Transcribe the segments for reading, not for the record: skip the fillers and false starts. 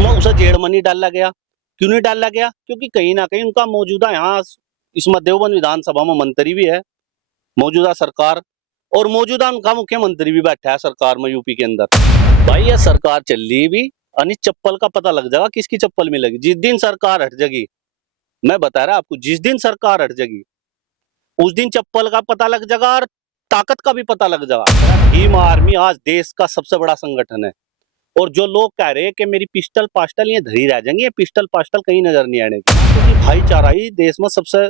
उसमें उसे जेल में नहीं डाला गया। क्यों नहीं डाला गया? क्योंकि कहीं ना कहीं उनका मौजूदा यहाँ इसमें देवबंद विधानसभा में मंत्री भी है, मौजूदा सरकार, और मौजूदा उनका मुख्यमंत्री भी बैठा है सरकार में यूपी के अंदर। भाई ये सरकार चल रही भी अनि चप्पल का पता लग जाएगा किसकी चप्पल मिलेगी जिस दिन सरकार हट जाएगी। मैं बता रहा आपको, जिस दिन सरकार हट जाएगी उस दिन चप्पल का पता लग जाएगा और ताकत का भी पता लग जाएगा। भीम आर्मी आज देश का सबसे बड़ा संगठन है, और जो लोग कह रहे हैं कि मेरी पिस्टल पास्टल ये धरी रह जाएंगी, ये पिस्टल पास्टल कहीं नजर नहीं आने की, क्योंकि भाईचारा ही देश में सबसे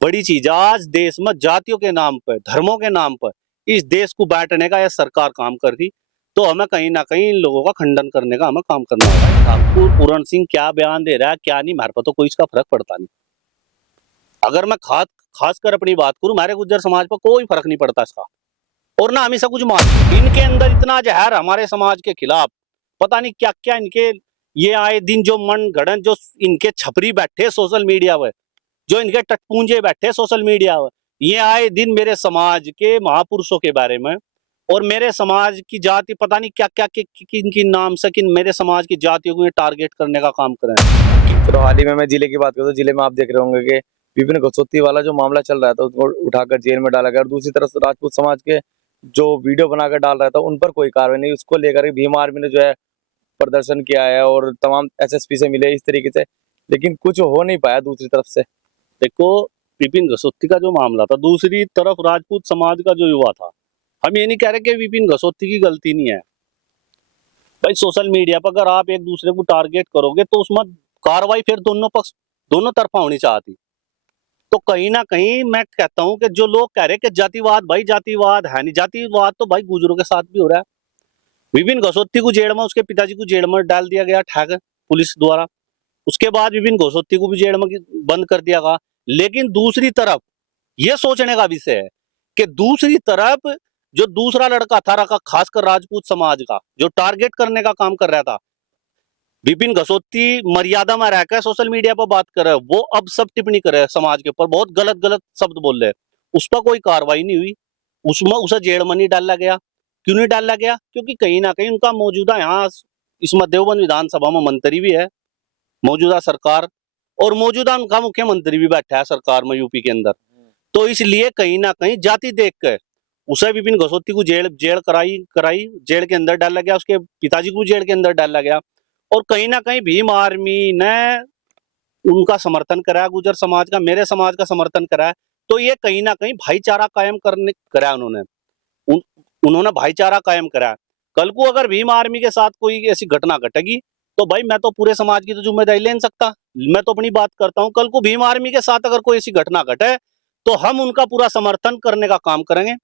बड़ी चीज है। आज देश में जातियों के नाम पर, धर्मों के नाम पर इस देश को बांटने का यह सरकार काम कर रही, तो हमें कहीं ना कहीं इन लोगों का खंडन करने का हमें काम करना होगा। ठाकुर पूरण सिंह क्या बयान दे रहा है क्या नहीं, हमारे पर तो कोई इसका फर्क पड़ता नहीं। अगर मैं खासकर अपनी बात करूं, हमारे गुज्जर समाज पर कोई फर्क नहीं पड़ता इसका, और ना हम ऐसा कुछ मान। इनके अंदर इतना जहर हमारे समाज के खिलाफ, पता नहीं क्या क्या इनके, ये आए दिन जो मन गढ़न, जो इनके छपरी बैठे सोशल मीडिया पर, जो इनके टटपूंजे बैठे सोशल मीडिया पर, ये आए दिन मेरे समाज के महापुरुषों के बारे में और मेरे समाज की जाति, पता नहीं क्या क्या किन नाम से किन मेरे समाज की जातियों को ये टारगेट करने का काम कर रहे हैं। तो हाल ही में मैं जिले की बात करूँ तो जिले में आप देख रहे होंगे कि विपिन घसोत्ती वाला जो मामला चल रहा था उसको उठाकर जेल में डाला गया, और दूसरी तरफ राजपूत समाज के जो वीडियो बनाकर डाल रहा था उन पर कोई कार्रवाई नहीं। उसको लेकर भीम आर्मी ने जो है प्रदर्शन किया है और तमाम एसएसपी से मिले इस तरीके से, लेकिन कुछ हो नहीं पाया दूसरी तरफ से। देखो, विपिन घसोत्ती का जो मामला था, दूसरी तरफ राजपूत समाज का जो युवा था, हम ये नहीं कह रहे कि विपिन घसोत्ती की गलती नहीं है। भाई सोशल मीडिया पर अगर आप एक दूसरे को टारगेट करोगे तो उसमें कार्रवाई फिर दोनों तरफा होनी चाहती। तो कहीं ना कहीं मैं कहता हूं कि जो लोग कह रहे हैं कि जातिवाद, भाई जातिवाद है नहीं, जातिवाद तो भाई गुजरों के साथ भी हो रहा है। विपिन घसोत्ती को जेल में, उसके पिताजी को जेल में डाल दिया गया ठग पुलिस द्वारा, उसके बाद विपिन घसोत्ती को भी जेल में बंद कर दिया गया। लेकिन दूसरी तरफ यह सोचने का विषय है कि दूसरी तरफ जो दूसरा लड़का था रखा, खासकर राजपूत समाज का, जो टारगेट करने का काम कर रहा था, विपिन घसोत्ती मर्यादा में रहकर सोशल मीडिया पर बात कर रहे हैं, वो अब सब टिप्पणी कर रहे हैं समाज के ऊपर, बहुत गलत गलत शब्द बोल रहे हैं, उस पर कोई कार्रवाई नहीं हुई, उसमें उसे जेल में नहीं डाला गया। क्यों नहीं डाला गया? क्योंकि कहीं ना कहीं उनका मौजूदा यहाँ इसमें देवबंद विधानसभा में मंत्री भी है, मौजूदा सरकार, और मौजूदा उनका मुख्यमंत्री भी बैठा है सरकार में यूपी के अंदर। तो इसलिए कहीं ना कहीं जाति देख कर उसे विपिन घसोत्ती को जेल कराई जेल के अंदर डाला गया, उसके पिताजी को जेल के अंदर डाला गया, और कहीं ना कहीं भीम आर्मी ने उनका समर्थन करा, गुजर समाज का, मेरे समाज का समर्थन करा। तो ये कहीं ना कहीं भाईचारा कायम करने करा उन्होंने भाईचारा कायम करा। कल को अगर भीम आर्मी के साथ कोई ऐसी घटना घटेगी तो भाई मैं तो पूरे समाज की तो जिम्मेदारी ले नहीं सकता, मैं तो अपनी बात करता हूं। कल को भीम आर्मी के साथ अगर कोई ऐसी घटना घटे तो हम उनका पूरा समर्थन करने का काम करेंगे,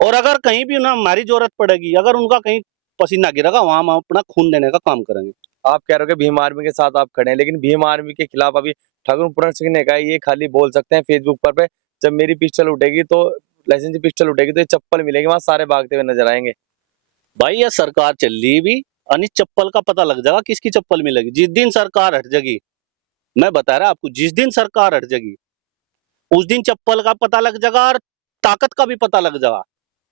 और अगर कहीं भी उन्हें हमारी जरूरत पड़ेगी, अगर उनका कहीं पसीना गिरेगा, वहां हम अपना खून देने का काम करेंगे। आप कह रहे हो कि भीम आर्मी के साथ आप खड़े हैं, लेकिन भीम आर्मी के खिलाफ अभी ठाकुर पूरण सिंह ने कहा ये खाली बोल सकते हैं फेसबुक पर जब मेरी पिस्टल उठेगी तो लाइसेंस पिस्टल उठेगी तो ये चप्पल मिलेगी, वहां सारे भागते हुए नजर आएंगे। भाई ये सरकार चल रही भी अनि चप्पल का पता लग जाएगा किसकी चप्पल मिलेगी जिस दिन सरकार हट जाएगी। मैं बता रहा आपको, जिस दिन सरकार हट जाएगी उस दिन चप्पल का पता लग जाएगा और ताकत का भी पता लग जाएगा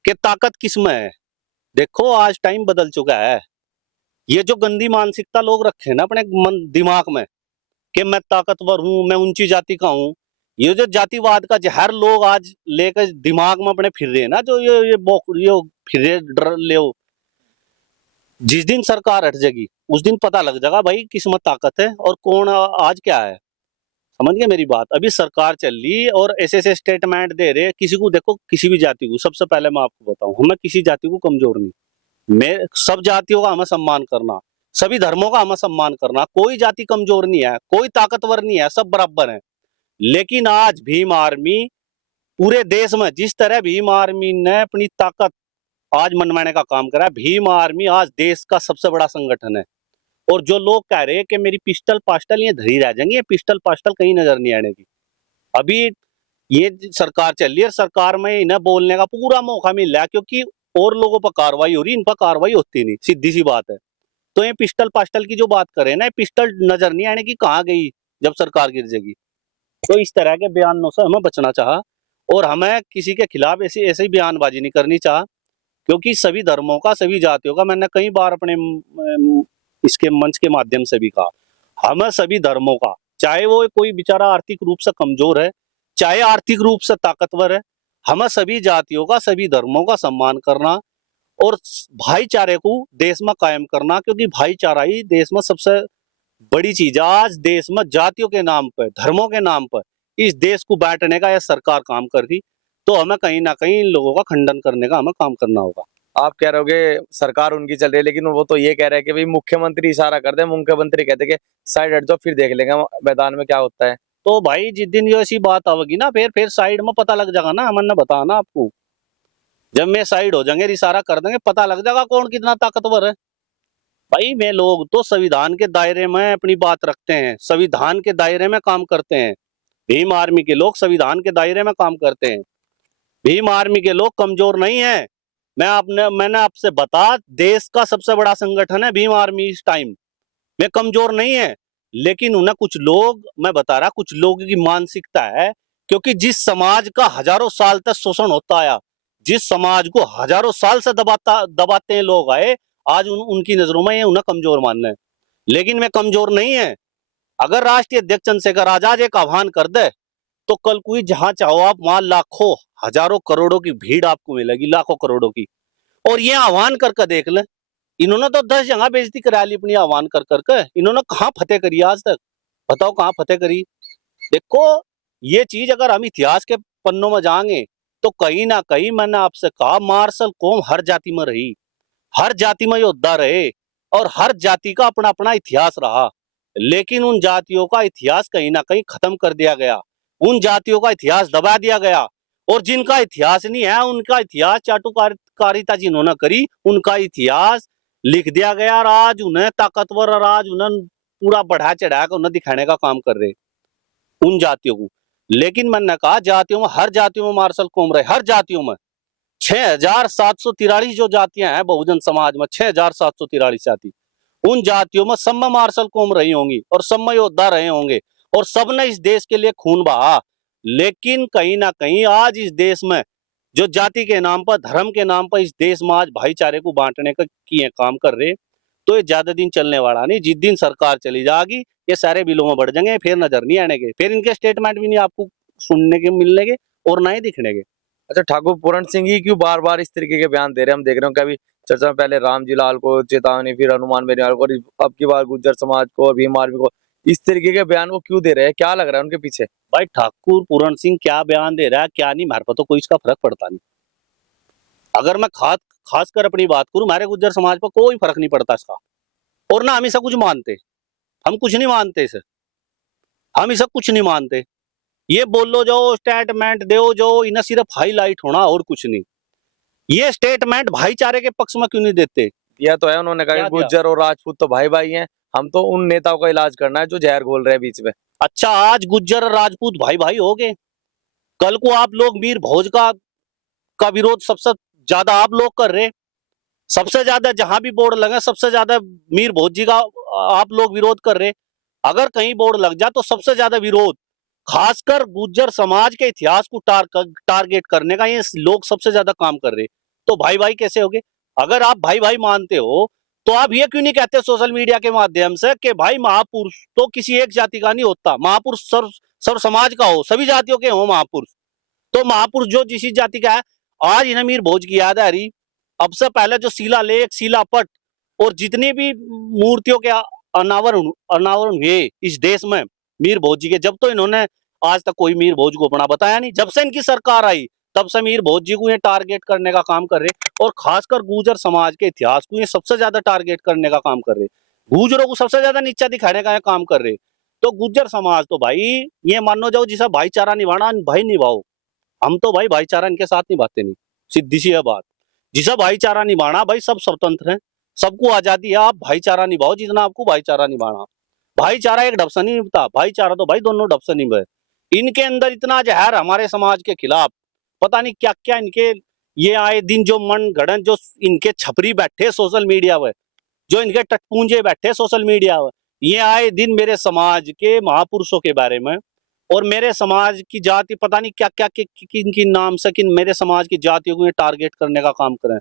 कि ताकत किसमें है। देखो आज टाइम बदल चुका है, ये जो गंदी मानसिकता लोग रखे ना अपने दिमाग में कि मैं ताकतवर हूं, मैं ऊंची जाति का हूं, ये जो जातिवाद का जहर लोग आज लेकर दिमाग में अपने फिर रहे हैं ना, जो ये फिर रहे डर ले, जिस दिन सरकार हट जाएगी उस दिन पता लग जाएगा भाई किसमें ताकत है और कौन आज क्या है। समझ गए मेरी बात? अभी सरकार चल रही और ऐसे स्टेटमेंट दे रहे किसी को, देखो किसी भी जाति को, सबसे पहले मैं आपको बताऊं, हमें किसी जाति को कमजोर नहीं, मैं सब जातियों का हमें सम्मान करना, सभी धर्मों का हमें सम्मान करना, कोई जाति कमजोर नहीं है, कोई ताकतवर नहीं है, सब बराबर है। लेकिन आज भीम आर्मी पूरे देश में, जिस तरह भीम आर्मी ने अपनी ताकत आज मनवाने का काम करा, भीम आर्मी आज देश का सबसे बड़ा संगठन है। और जो लोग कह रहे हैं कि मेरी पिस्टल पास्टल ये धरी रह जाएंगी, ये पिस्टल पास्टल कहीं नजर नहीं आने की। अभी ये सरकार चल रही है, सरकार में इन्हें बोलने का पूरा मौका मिल रहा है, क्योंकि और लोगों पर कार्रवाई हो रही, इन पर कार्रवाई होती नहीं, सीधी सी बात है। तो ये पिस्टल पास्टल की जो बात करें ना, पिस्टल नजर नहीं आने की कहाँ गई जब सरकार गिर जाएगी। तो इस तरह के बयानों से हमें बचना चाहा, और हमें किसी के खिलाफ ऐसी ऐसी बयानबाजी नहीं करनी चाह, क्योंकि सभी धर्मों का, सभी जातियों का, मैंने कई बार अपने इसके मंच के माध्यम से भी कहा, हमें सभी धर्मों का, चाहे वो कोई बेचारा आर्थिक रूप से कमजोर है, चाहे आर्थिक रूप से ताकतवर है, हमें सभी जातियों का, सभी धर्मों का सम्मान करना और भाईचारे को देश में कायम करना, क्योंकि भाईचारा ही देश में सबसे बड़ी चीज है। आज देश में जातियों के नाम पर, धर्मों के नाम पर इस देश को बांटने का यह सरकार काम कर रही, तो हमें कहीं ना कहीं इन लोगों का खंडन करने का हमें काम करना होगा। आप कह रहे होगे सरकार उनकी चल रही है, लेकिन वो तो ये कह रहे हैं कि भाई मुख्यमंत्री इशारा कर दे, मुख्यमंत्री कहते हैं कि साइड हट जाओ, फिर देख लेंगे मैदान में क्या होता है। तो भाई जिस दिन ये ऐसी बात आवेगी ना, फिर साइड में पता लग जाएगा ना, हमने बताया ना आपको, जब मैं साइड हो जाएंगे, इशारा कर देंगे, पता लग जाएगा कौन कितना ताकतवर है। भाई मैं लोग तो संविधान के दायरे में अपनी बात रखते हैं, संविधान के दायरे में काम करते हैं। भीम आर्मी के लोग संविधान के दायरे में काम करते हैं। भीम आर्मी के लोग कमजोर नहीं है। मैंने आपसे बता, देश का सबसे बड़ा संगठन है भीम आर्मी इस टाइम में, कमजोर नहीं है। लेकिन उन्हें कुछ लोग, मैं बता रहा, कुछ लोगों की मानसिकता है, क्योंकि जिस समाज का हजारों साल तक शोषण होता आया, जिस समाज को हजारों साल से दबाते हैं लोग आए, आज उनकी नजरों में ये उन्हें कमजोर मानना है। लेकिन मैं कमजोर नहीं है। अगर राष्ट्रीय अध्यक्ष चंद्रशेखर आजाद एक आह्वान कर दे, तो कल कोई जहां चाहो आप वहां लाखों हजारों करोड़ों की भीड़ आपको मिलेगी, लाखों करोड़ों की। और ये आह्वान करके देख ले, इन्होंने तो 10 जगह बेइज्जती करा ली अपनी आह्वान कर करके। इन्होंने कहाँ फतेह करी आज तक, बताओ कहाँ फतेह करी। देखो ये चीज अगर हम इतिहास के पन्नों में जाएंगे, तो कहीं ना कहीं मैंने आपसे कहा, मार्शल कौम हर जाति में रही, हर जाति में योद्धा रहे, और हर जाति का अपना अपना इतिहास रहा। लेकिन उन जातियों का इतिहास कहीं ना कहीं खत्म कर दिया गया, उन जातियों का इतिहास दबा दिया गया। और जिनका इतिहास नहीं है, उनका इतिहास चाटुकारिता जिन्होंने करी, उनका इतिहास लिख दिया गया, और आज उन्हें ताकतवर, और आज उन्हें पूरा बढ़ा चढ़ा कर उन्हें दिखाने का काम कर रहे उन जातियों को। लेकिन मैंने कहा, जातियों में, हर जातियों में मार्शल कौम रहे, हर जातियों में। 6743 जो जातियां हैं बहुजन समाज में, 6743 जाति, उन जातियों में सब में मार्शल कौम रही होंगी, और सब में योद्धा रहे होंगे, और सबने इस देश के लिए खून बहा। लेकिन कहीं ना कहीं आज इस देश में जो जाति के नाम पर, धर्म के नाम पर इस देश में आज भाईचारे को बांटने का किए काम कर रहे, तो ये ज्यादा दिन चलने वाला नहीं। जिस दिन सरकार चली जाएगी, ये सारे बिलों में बढ़ जाएंगे, फिर नजर नहीं आने के, फिर इनके स्टेटमेंट भी नहीं आपको सुनने के मिलने के और ना ही दिखने के। अच्छा, ठाकुर पूरण सिंह ही क्यों बार बार इस तरीके के बयान दे रहे हैं? हम देख रहे हैं कभी चर्चा में पहले रामजी लाल को चेतावनी, फिर हनुमान बेनीवाल को, और अब की बार गुज्जर समाज को और भीम आर्मी को। इस तरीके के बयान वो क्यों दे रहे हैं? क्या लग रहा है उनके पीछे? भाई ठाकुर पूरण सिंह क्या बयान दे रहा है, क्या नहीं, हमारे को तो कोई इसका फर्क पड़ता नहीं। अगर मैं खासकर अपनी बात करूं, हमारे गुज्जर समाज पर कोई फर्क नहीं पड़ता इसका, और ना हम इसे कुछ मानते। हम कुछ नहीं मानते इसे, हम इसे कुछ नहीं मानते। ये बोलो जो स्टेटमेंट दो जो, इन्हें सिर्फ हाईलाइट होना और कुछ नहीं। ये स्टेटमेंट भाईचारे के पक्ष में क्यों नहीं देते? यह तो है, उन्होंने कहा क्या कि दिया? गुज्जर और राजपूत तो भाई भाई हैं, हम तो उन नेताओं का इलाज करना है जो जहर घोल रहे हैं बीच में। अच्छा, आज गुज्जर और राजपूत भाई भाई हो गए, कल को आप लोग मीर भोज का विरोध सबसे ज्यादा आप लोग कर रहे। सबसे ज्यादा जहां भी बोर्ड लगे, सबसे ज्यादा मीर भोज जी का आप लोग विरोध कर रहे। अगर कहीं बोर्ड लग जाए तो सबसे ज्यादा विरोध खासकर गुज्जर समाज के इतिहास को टारगेट करने का ये लोग सबसे ज्यादा काम कर रहे। तो भाई भाई कैसे होगे? अगर आप भाई भाई मानते हो, तो आप ये क्यों नहीं कहते सोशल मीडिया के माध्यम से कि भाई महापुरुष तो किसी एक जाति का नहीं होता, महापुरुष सर्व समाज का हो, सभी जातियों के हो महापुरुष। तो महापुरुष जो जिस जाति का है, आज इन्हें मीर भोज की याद आ रही। अब से पहले जो शिलालेख, शिलापट और जितनी भी मूर्तियों के अनावरण हुए इस देश में मीर भोज जी के, जब तो इन्होंने आज तक कोई मीर भोज को अपना बताया नहीं। जब से इनकी सरकार आई, तब से मीर भोज जी को ये टारगेट करने का काम कर रहे, और खासकर गुर्जर समाज के इतिहास को ये सबसे ज्यादा टारगेट करने का काम कर रहे, गुर्जरों को सबसे ज्यादा नीचा दिखाने का काम कर रहे। तो गुर्जर समाज तो भाई ये मानो जाओ, जिसे भाईचारा निभाना भाई निभाओ। हम तो भाई भाईचारा इनके साथ निभाते नहीं, सीधी सी है बात। जिसे भाईचारा निभाना, भाई सब स्वतंत्र हैं, सबको आजादी है, आप भाईचारा निभाओ जितना आपको भाईचारा निभाना। भाईचारा एक ढप से नहीं निभता, भाईचारा तो भाई दोनों ढप से निभे। इनके अंदर इतना जहर हमारे समाज के खिलाफ, पता नहीं क्या क्या इनके, ये आए दिन जो मन गढ़न, जो इनके छपरी बैठे सोशल मीडिया पर, जो इनके टटपूंजे बैठे सोशल मीडिया पर, ये आए दिन मेरे समाज के महापुरुषों के बारे में और मेरे समाज की जाति, पता नहीं क्या क्या किन किन नाम से, किन मेरे समाज की जातियों को टारगेट करने का काम करें।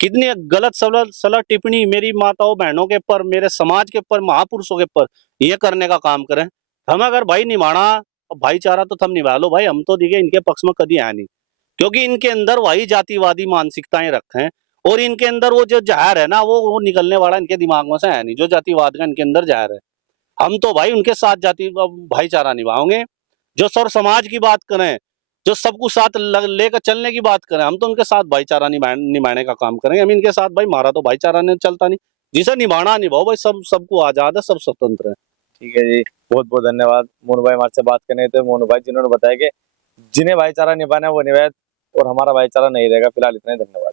कितनी गलत सलह टिप्पणी मेरी माताओं बहनों के ऊपर, मेरे समाज के ऊपर, महापुरुषों के ऊपर ये करने का काम करें। हम अगर भाई निभाना भाईचारा तो थम निभा लो भाई, हम तो दिखे इनके पक्ष में कभी आया नहीं, क्योंकि इनके अंदर वही जातिवादी मानसिकताएं रखें और इनके अंदर वो जो जहर है ना वो निकलने वाला इनके दिमाग में से है नहीं, जो जातिवाद का इनके अंदर जहर है। हम तो भाई उनके साथ जाति भाईचारा निभाओगे, जो सर समाज की बात करें, जो सबको साथ लेकर चलने की बात करें, हम तो उनके साथ भाईचारा निभाने का काम करेंगे। हम इनके साथ भाई हमारा तो भाईचारा नहीं चलता नहीं, जिसे निभाना निभाओ भाई, सबको आजाद है, सब स्वतंत्र है। ठीक है जी, बहुत बहुत धन्यवाद मोनू भाई हमारे से बात करने थे। मोनू भाई जिन्होंने बताया कि जिन्हें भाईचारा निभाना है वो निभाए और हमारा भाईचारा नहीं रहेगा। फिलहाल इतना ही, धन्यवाद।